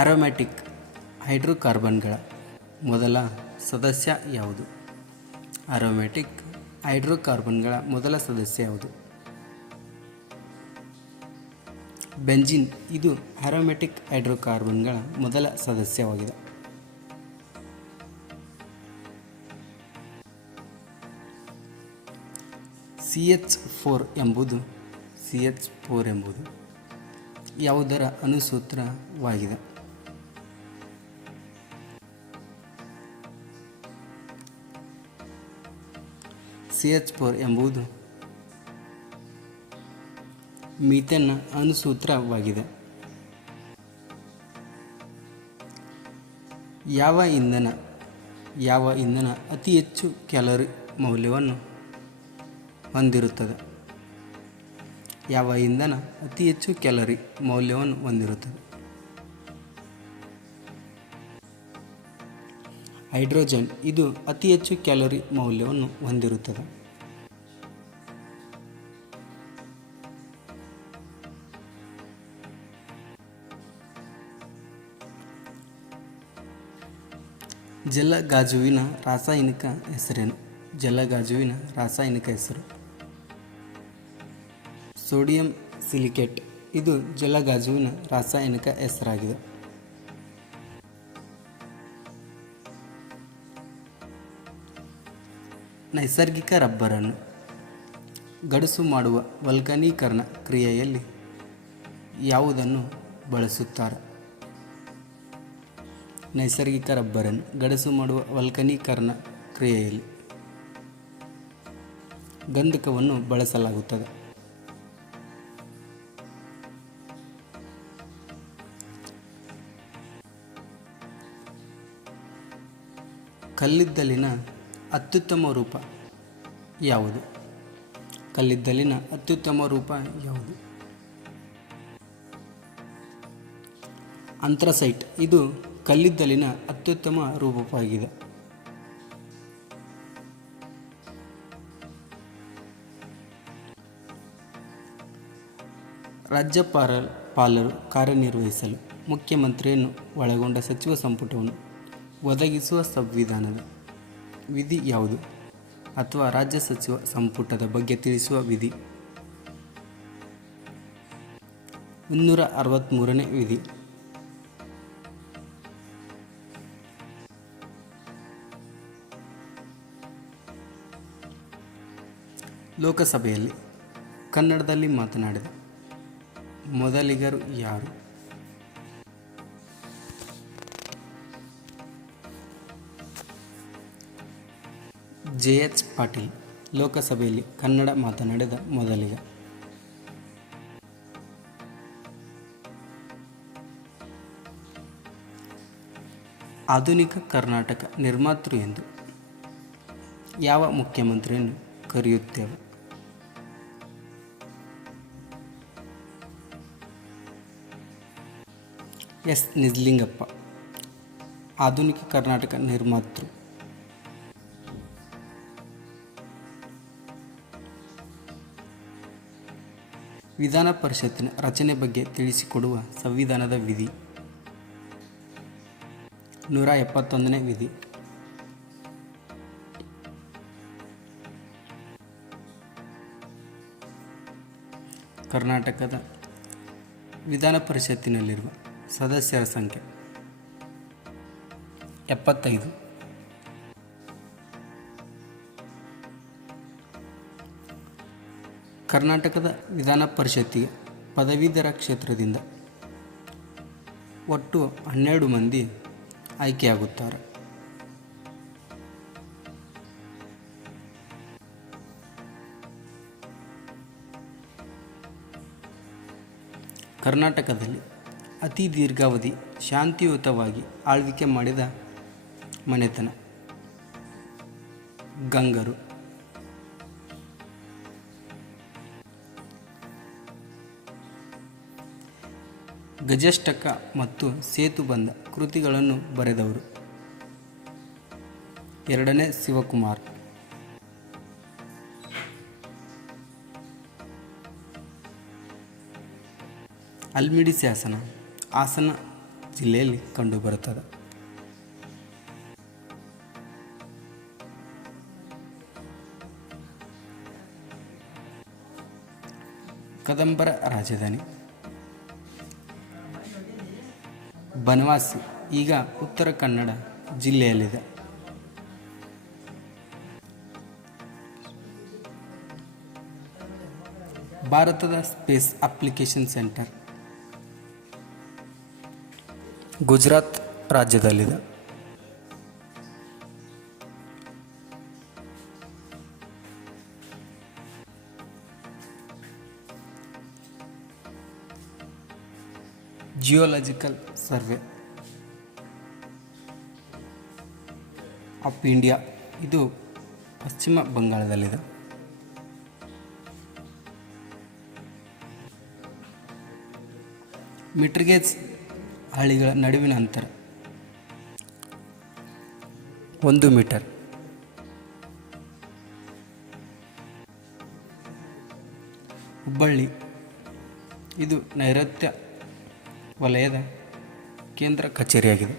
Aromatic ಹೈಡ್ರೋಕಾರ್ಬನ್ಗಳ ಮೊದಲ ಸದಸ್ಯ ಯಾವುದು? ಅರೋಮ್ಯಾಟಿಕ್ ಹೈಡ್ರೋಕಾರ್ಬನ್ಗಳ ಮೊದಲ ಸದಸ್ಯ ಯಾವುದು? ಬೆಂಜಿನ್. ಇದು ಅರೋಮ್ಯಾಟಿಕ್ ಹೈಡ್ರೋಕಾರ್ಬನ್ಗಳ ಮೊದಲ ಸದಸ್ಯವಾಗಿದೆ. CH4 ಎಂಬುದು ಯಾವುದರ ಅನುಸೂತ್ರವಾಗಿದೆ? CH4 ಎಂಬುದು ಮೀಥೇನ್ನ ಅನುಸೂತ್ರವಾಗಿದೆ. ಯಾವ ಇಂಧನ ಅತಿ ಹೆಚ್ಚು ಕ್ಯಾಲೋರಿ ಮೌಲ್ಯವನ್ನು ಹೊಂದಿರುತ್ತದೆ? ಯಾವ ಇಂಧನ ಅತಿ ಹೆಚ್ಚು ಕ್ಯಾಲೋರಿ ಮೌಲ್ಯವನ್ನು ಹೊಂದಿರುತ್ತದೆ? ಹೈಡ್ರೋಜನ್. ಇದು ಅತಿ ಹೆಚ್ಚು ಕ್ಯಾಲೋರಿ ಮೌಲ್ಯವನ್ನು ಹೊಂದಿರುತ್ತದೆ. ಜಲಗಾಜುವಿನ ರಾಸಾಯನಿಕ ಹೆಸರೇನು? ಜಲಗಾಜುವಿನ ರಾಸಾಯನಿಕ ಹೆಸರು ಸೋಡಿಯಂ ಸಿಲಿಕೇಟ್. ಇದು ಜಲಗಾಜುವಿನ ರಾಸಾಯನಿಕ ಹೆಸರಾಗಿದೆ. ನೈಸರ್ಗಿಕ ರಬ್ಬರನ್ನು ಗಡಸು ಮಾಡುವ ವಲ್ಕನೀಕರಣ ಕ್ರಿಯೆಯಲ್ಲಿ ಯಾವುದನ್ನು ಬಳಸುತ್ತಾರೆ? ನೈಸರ್ಗಿಕ ರಬ್ಬರನ್ನು ಗಡಸು ಮಾಡುವ ವಲ್ಕನೀಕರಣ ಕ್ರಿಯೆಯಲ್ಲಿ ಗಂಧಕವನ್ನು ಬಳಸಲಾಗುತ್ತದೆ. ಕಲ್ಲಿದ್ದಲಿನ ಅತ್ಯುತ್ತಮ ರೂಪ ಯಾವುದು? ಕಲ್ಲಿದ್ದಲಿನ ಅತ್ಯುತ್ತಮ ರೂಪ ಯಾವುದು? ಅಂಥ್ರಸೈಟ್. ಇದು ಕಲ್ಲಿದ್ದಲಿನ ಅತ್ಯುತ್ತಮ ರೂಪವಾಗಿದೆ. ರಾಜ್ಯಪಾಲರು ಕಾರ್ಯನಿರ್ವಹಿಸಲು ಮುಖ್ಯಮಂತ್ರಿಯನ್ನು ಒಳಗೊಂಡ ಸಚಿವ ಸಂಪುಟವನ್ನು ಒದಗಿಸುವ ಸಂವಿಧಾನದ ವಿಧಿ ಯಾವುದು? ಅಥವಾ ರಾಜ್ಯ ಸಚಿವ ಸಂಪುಟದ ಬಗ್ಗೆ ತಿಳಿಸುವ ವಿಧಿ? 363ನೇ ವಿಧಿ. ಲೋಕಸಭೆಯಲ್ಲಿ ಕನ್ನಡದಲ್ಲಿ ಮಾತನಾಡಿದ ಮೊದಲಿಗರು ಯಾರು? JH ಪಾಟೀಲ್. ಲೋಕಸಭೆಯಲ್ಲಿ ಕನ್ನಡ ಮಾತನಾಡಿದ ಮೊದಲಿಗ. ಆಧುನಿಕ ಕರ್ನಾಟಕ ನಿರ್ಮಾತೃ ಎಂದು ಯಾವ ಮುಖ್ಯಮಂತ್ರಿಯನ್ನು ಕರೆಯುತ್ತೇವೆ? ಎಸ್. ನಿಜಲಿಂಗಪ್ಪ. ಆಧುನಿಕ ಕರ್ನಾಟಕ ನಿರ್ಮಾತೃ. ವಿಧಾನ ಪರಿಷತ್ತಿನ ರಚನೆ ಬಗ್ಗೆ ತಿಳಿಸಿಕೊಡುವ ಸಂವಿಧಾನದ ವಿಧಿ? 171ನೇ ವಿಧಿ. ಕರ್ನಾಟಕದ ವಿಧಾನ ಪರಿಷತ್ತಿನಲ್ಲಿರುವ ಸದಸ್ಯರ ಸಂಖ್ಯೆ 75. ಕರ್ನಾಟಕದ ವಿಧಾನ ಪರಿಷತ್ತಿಗೆ ಪದವೀಧರ ಕ್ಷೇತ್ರದಿಂದ ಒಟ್ಟು 12 ಮಂದಿ ಆಯ್ಕೆಯಾಗುತ್ತಾರೆ. ಕರ್ನಾಟಕದಲ್ಲಿ ಅತಿ ದೀರ್ಘಾವಧಿ ಶಾಂತಿಯುತವಾಗಿ ಆಳ್ವಿಕೆ ಮಾಡಿದ ಮನೆತನ ಗಂಗರು. ಗಜಷ್ಟಕ ಮತ್ತು ಸೇತುಬಂಧ ಕೃತಿಗಳನ್ನು ಬರೆದವರು 2ನೇ ಶಿವಕುಮಾರ್. ಅಲ್ಮಿಡಿ ಶಾಸನ ಹಾಸನ ಜಿಲ್ಲೆಯಲ್ಲಿ ಕಂಡುಬರುತ್ತದೆ. ಕದಂಬರ ರಾಜಧಾನಿ ಬನವಾಸಿ, ಈಗ ಉತ್ತರ ಕನ್ನಡ ಜಿಲ್ಲೆಯಲ್ಲಿದೆ. ಭಾರತದ ಸ್ಪೇಸ್ ಅಪ್ಲಿಕೇಶನ್ ಸೆಂಟರ್ ಗುಜರಾತ್ ರಾಜ್ಯದಲ್ಲಿದೆ. ಜಿಯೋಲಾಜಿಕಲ್ ಸರ್ವೆ ಆಫ್ ಇಂಡಿಯಾ, ಇದು ಪಶ್ಚಿಮ ಬಂಗಾಳದಲ್ಲಿದೆ. ಮೀಟರ್ಗೇಜ್ ಹಳಿಗಳ ನಡುವಿನ ಅಂತರ 1 ಮೀಟರ್. ಹುಬ್ಬಳ್ಳಿ, ಇದು ನೈಋತ್ಯ ವಲಯದ ಕೇಂದ್ರ ಕಚೇರಿಯಾಗಿದೆ.